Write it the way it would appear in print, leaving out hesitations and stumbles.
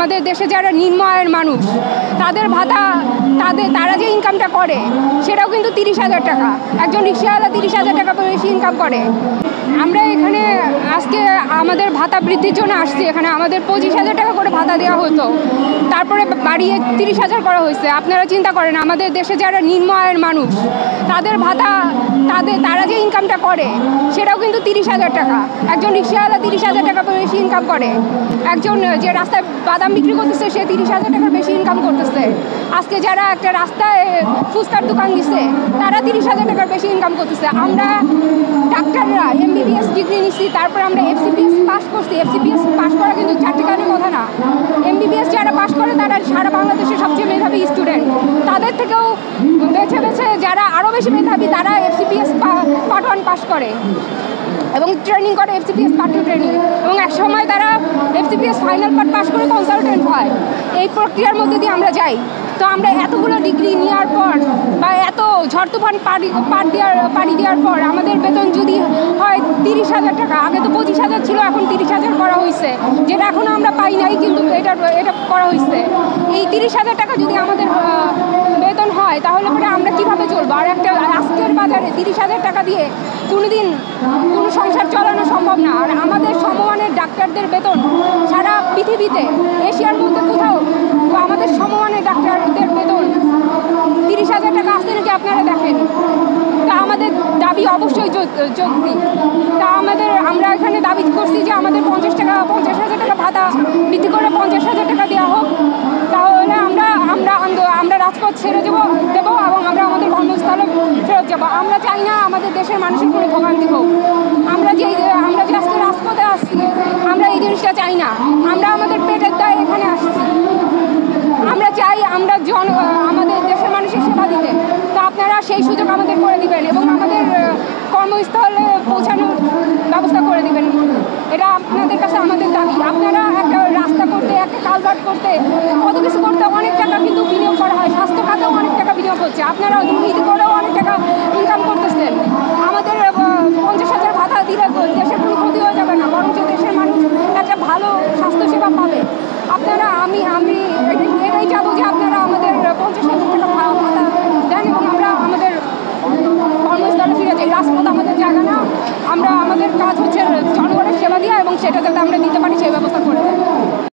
আমাদের দেশে যারা নিম্ন আয়ের মানুষ তাদের ভাতা তারা যে ইনকামটা করে সেটাও কিন্তু 30,000 টাকা। একজন রিক্সাওয়ালা 30,000 টাকা বেশি ইনকাম করে। আমরা এখানে আজকে আমাদের ভাতা বৃদ্ধির জন্য আসছি। এখানে আমাদের 25,000 টাকা করে ভাতা দেওয়া হতো, তারপরে বাড়িয়ে 30,000 করা হয়েছে। আপনারা চিন্তা করেন, আমাদের দেশে যারা নিম্ন আয়ের মানুষ তাদের ভাতা তারা যে ইনকামটা করে সেটাও কিন্তু 30,000 টাকা। একজন রিক্সাওয়ালা 30,000 টাকা বেশি ইনকাম করে। একজন যে রাস্তায় বাদাম বিক্রি করতেছে সে 30,000 টাকার বেশি ইনকাম করতেছে। আজকে যারা একটা রাস্তায় ফুচকার দোকান দিচ্ছে তারা 30,000 টাকার বেশি ইনকাম করতেছে। আমরা ডাক্তাররা MBBS ডিগ্রি নিচ্ছি, তারপর আমরা FCPS পাস করছি। FCPS পাস করা কিন্তু চারটিকারের কথা না। MBBS যারা পাস করে তারা সারা বাংলাদেশের সবচেয়ে মেধাবী স্টুডেন্ট। তাদের থেকেও বেছে বেছে যারা আরও বেশি মেধাবী তারা FCPS পার্ট 1 পাস করে এবং ট্রেনিং করে FCPS পার্ট 2 ট্রেনিং, এবং এক সময় তারা FCPS ফাইনাল পার্ট পাস করে কনসালটেন্ট হয়। এই প্রক্রিয়ার মধ্যে দিয়ে আমরা যাই। তো আমরা এতগুলো ডিগ্রি নেওয়ার পর বা এত ঝড় তুফান পাড়ি দেওয়ার পর আমাদের বেতন যদি হয় 30,000 টাকা, আগে তো 25,000 ছিল, এখন 30,000 করা হয়েছে, যেটা এখনও আমরা পাই নাই, কিন্তু এটা করা হয়েছে। এই 30,000 টাকা যদি আমাদের বেতন হয় তাহলে পরে আমরা কিভাবে চলবো? আর একটা আজকের বাজারে 30,000 টাকা দিয়ে কোনোদিন কোনো সংসার চালানো সম্ভব না। আর আমাদের সমমানের ডাক্তারদের বেতন সারা পৃথিবীতে এশিয়ার মধ্যে কোথাও আমাদের সমমানের ডাক্তারদের বেতন 30,000 টাকা আসতে নাকি আপনারা দেখেন। তা আমাদের দাবি অবশ্যই যৌক্তিক। তা আমরা এখানে দাবি করছি যে আমাদের 50,000 টাকা ভাতা বৃদ্ধি করে 50,000 টাকা দেওয়া হোক। তাহলে আমরা রাজপথ ছেড়ে দেবো এবং আমরা আমাদের কর্মস্থলে ফেরত যাবো। আমরা চাই না আমাদের দেশের মানুষের কোনো ভোগান্তি হোক। আমরা যে আজকে রাজপথে আসছি আমরা এই জিনিসটা চাই না। আমরা আমাদের পেটের দায়ে এখানে আসছি। আমরা চাই আমাদের দেশের মানুষের সেবা দিতে। তো আপনারা সেই সুযোগ আমাদের করে দিবেন এবং আমাদের কর্মস্থলে পৌঁছানোর ব্যবস্থা করে দিবেন। এটা আপনাদের কাছে আমাদের দাবি। আপনারা একটা রাস্তা করতে, একটা কালভার্ট করতে, কত কিছু করতে অনেক টাকা কিন্তু বিনিয়োগ করা হয়। স্বাস্থ্য খাতেও অনেক টাকা বিনিয়োগ হচ্ছে। আপনারা দুর্নীতি করেও অনেক টাকা ইনকাম করতেছেন। আমাদের 50,000 ভাতা দিলে দেশের কোনো ক্ষতি হয়ে যাবে না, বরঞ্চ দেশের মানুষ একটা ভালো স্বাস্থ্যসেবা পাবে। আপনারা আমি এটাই চাবো যে আপনারা আমাদের 50,000 টাকা ভাতা দেন এবং আমরা আমাদের কর্মস্থলে ফিরে যাই। রাজপথ আমাদের জায়গা না। আমাদের কাজ হচ্ছে জনগণের সেবা দেওয়া এবং সেটা যাতে আমরা দিতে পারি সেই ব্যবস্থা